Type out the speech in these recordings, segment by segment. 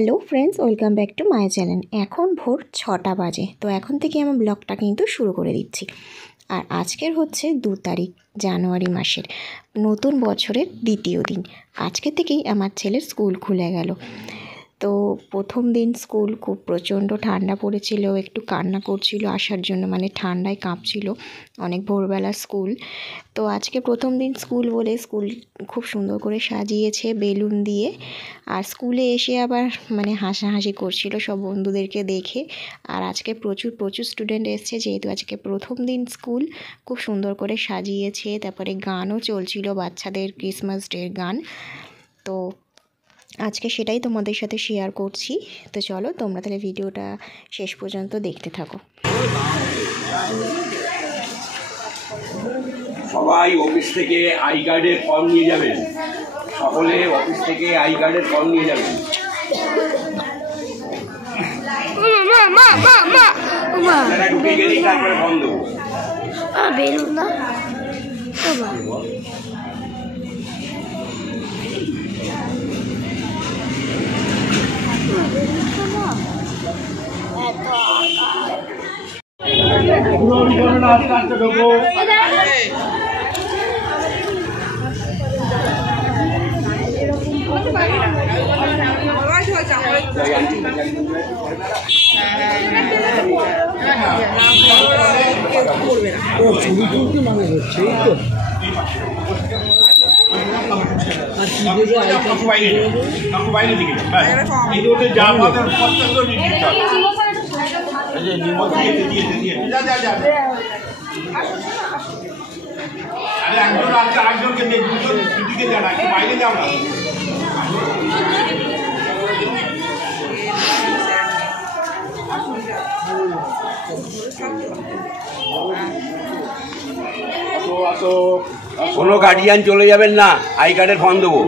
Hello friends, welcome back to my channel. এখন ভোর 6টা বাজে। তো এখন থেকে আমার ব্লগটা কিন্তু শুরু করে দিচ্ছি। আর আজকের হচ্ছে 2 তারিখ জানুয়ারি মাসের, নতুন বছরের দ্বিতীয় দিন। আজকে থেকেই আমার ছেলের স্কুল খুলে গেল। তো প্রথম দিন স্কুল, খুব প্রচণ্ড ঠান্ডা পড়েছিল, একটু কান্না করছিল আসার জন্য, মানে ঠান্ডায় কাঁপছিল, অনেক ভোরবেলা স্কুল। তো আজকে প্রথম দিন স্কুল বলে স্কুল খুব সুন্দর করে সাজিয়েছে বেলুন দিয়ে। আর স্কুলে এসে আবার মানে হাসাহাসি করছিল সব বন্ধুদেরকে দেখে। আর আজকে প্রচুর স্টুডেন্ট এসছে, যেহেতু আজকে প্রথম দিন স্কুল, খুব সুন্দর করে সাজিয়েছে। তারপরে গানও চলছিল, বাচ্চাদের ক্রিসমাস ডের গান। তো আজকে সেটাই তোমাদের সাথে শেয়ার করছি। তো চলো তোমরা তাহলে ভিডিওটা শেষ পর্যন্ত দেখতে থাকো। সবাই অফিস থেকে আই কার্ডের ফর্ম নিয়ে যাবেন। সকলে অফিস থেকে আই কার্ডের ফর্ম নিয়ে যাবেন। ঢুকে গেলেই তারপরে ফর্ম দেবো। বেরুন না বাইরে দিকে যা একজনকে দুদিকে যান, বাইরে যাও না। কোনো গার্ডিয়ান চলে যাবেন না, আই কার্ডের ফর্ম দেবো।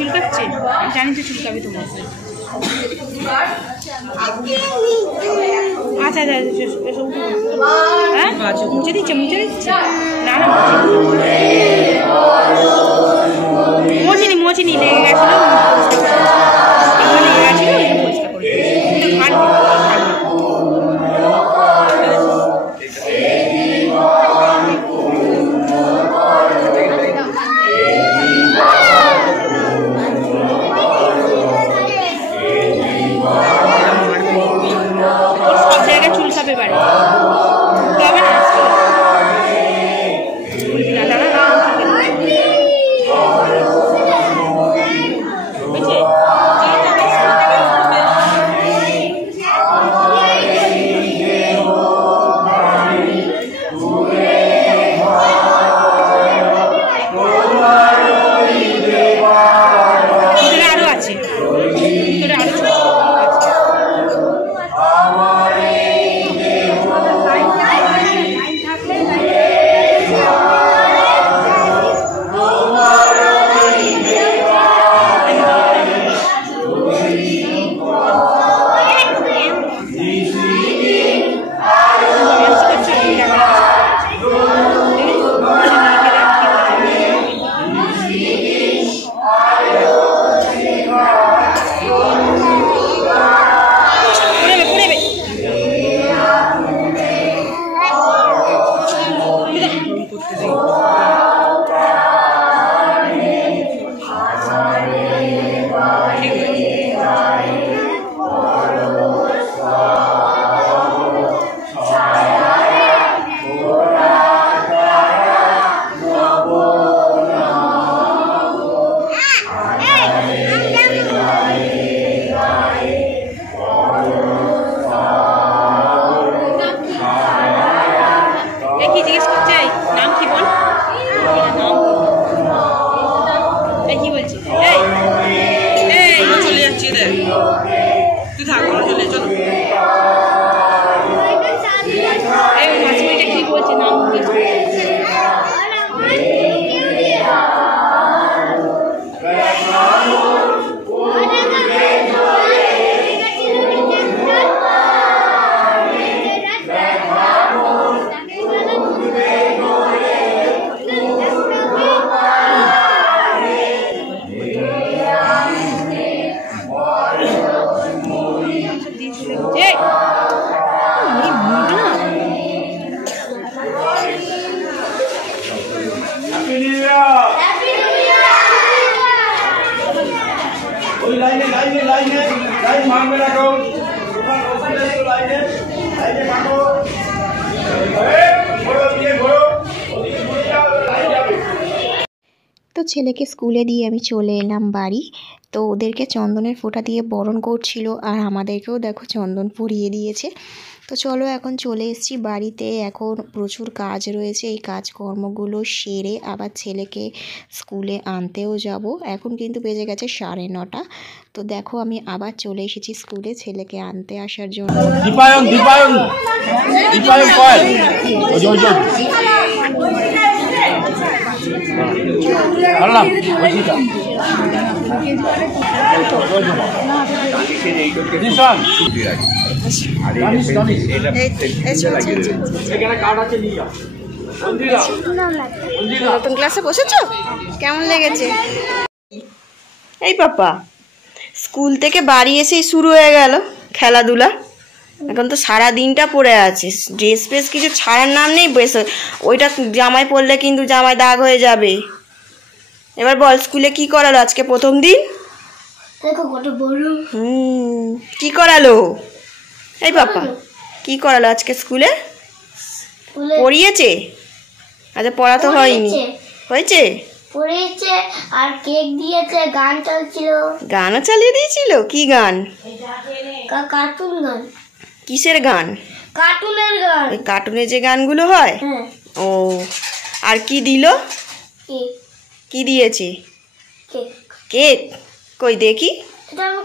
চুলকাচ্ছে, জানি তো চুলকাবে তোমার। আচ্ছা হ্যাঁ, মুছে দিচ্ছে না না মোচিনি লেগে গেছিল, লেগে গেছিল পরিষ্কার করে সব জায়গায় চুলকাবে পারে, তবে না বলবি না দাঁড়া না। ওই লাইনে লাইনে লাইনে লাইন মারবে না কেউ তোমার ওখানে তো লাইনে লাইনে মারো ঘোরো দিয়ে ঘোরো ওদিকে ঘুরে যাও লাইন যাবে। তো ছেলেকে স্কুলে দিয়ে আমি চলে এলাম বাড়ি। তো ওদেরকে চন্দনের ফোঁটা দিয়ে বরণ করছিল, আর আমাদেরকেও দেখো চন্দন পরিয়ে দিয়েছে। তো চলো এখন চলে এসেছি বাড়িতে। এখন প্রচুর কাজ রয়েছে, এই কাজকর্মগুলো সেরে আবার ছেলেকে স্কুলে আনতেও যাব। এখন কিন্তু বেজে গেছে 9:30। তো দেখো আমি আবার চলে এসেছি স্কুলে ছেলেকে আনতে আসার জন্য। দীপায়ন দীপায়ন দীপায়ন কয় ওই ওই বললাম ওইটা নতুন ক্লাসে বসেছো? কেমন লেগেছে? এই পাপা, স্কুল থেকে বাড়ি এসেই শুরু হয়ে গেল খেলাধুলা। এখন তো সারা দিনটা পড়ে আছিস, ড্রেস ফ্রেস কিছু ছাড়ার নাম নেই। বেশ ওইটা জামাই পরলে কিন্তু জামাই দাগ হয়ে যাবে। এবার বল, স্কুলে কি করালো আজকে প্রথম দিন? কি করালো? এই পাপা, কি করালো আজকে স্কুলে? পড়িয়েছে? আচ্ছা, পড়া তো হয়নি। হয়েছে? পড়িয়েছে আর কেক দিয়েছে, গান চলছিল। গানও চালিয়ে দিয়েছিল? কি গান? কার্টুন গান। কিসের গান? কার্টুনের গান। ওই কার্টুনের যে গানগুলো হয়? হ্যাঁ। ও, আর কি দিল? কেক। কি দিয়েছে? কেক। কেক? কই দেখি। এটা আমি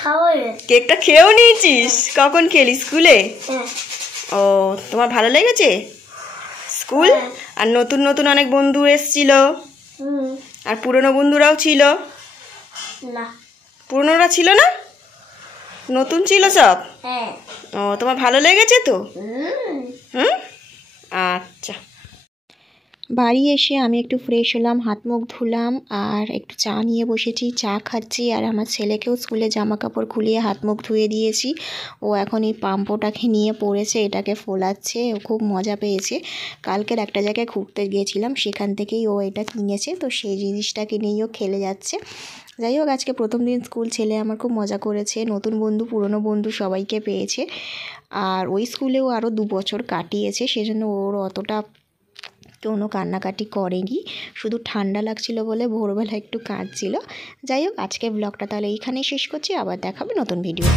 খাওয়াই। কেকটা খেয়েও নিয়েছিস? কখন খেলি? স্কুলে? হ্যাঁ। ও, তোমার ভালো লেগেছে স্কুল? হ্যাঁ। আর নতুন নতুন অনেক বন্ধু এসছিল, হুম। আর পুরনো বন্ধুরাও ছিল? না। পুরনোরা ছিল না, নতুন ছিল সব? হ্যাঁ। ও, তোমার ভালো লেগেছে তো? হুম। আচ্ছা। বাড়ি এসে আমি একটু ফ্রেশ হলাম, হাত মুখ ধুলাম, আর একটু চা নিয়ে বসেছি, চা খাচ্ছি। আর আমার ছেলেকেও স্কুলে জামা কাপড় খুলিয়ে হাত মুখ ধুয়ে দিয়েছি। ও এখন এই পাম্পোটাকে নিয়ে পড়েছে, এটাকে ফোলাচ্ছে। ও খুব মজা পেয়েছে। কালকের একটা জায়গায় ঘুরতে গিয়েছিলাম, সেখান থেকেই ও এটা কিনেছে। তো সেই জিনিসটাকে নিয়েও খেলে যাচ্ছে। যাই হোক, আজকে প্রথম দিন স্কুল, ছেলে আমার খুব মজা করেছে। নতুন বন্ধু, পুরনো বন্ধু সবাইকে পেয়েছে। আর ওই স্কুলেও আরও 2 বছর কাটিয়েছে, সেজন্য ওর অতটা কোনো কান্নাকাটি করেনি। শুধু ঠান্ডা লাগছিল বলে ভোরবেলা একটু কাঁদছিল। যাই হোক, আজকে ব্লগটা তাহলে এইখানেই শেষ করছি। আবার দেখাবে নতুন ভিডিও।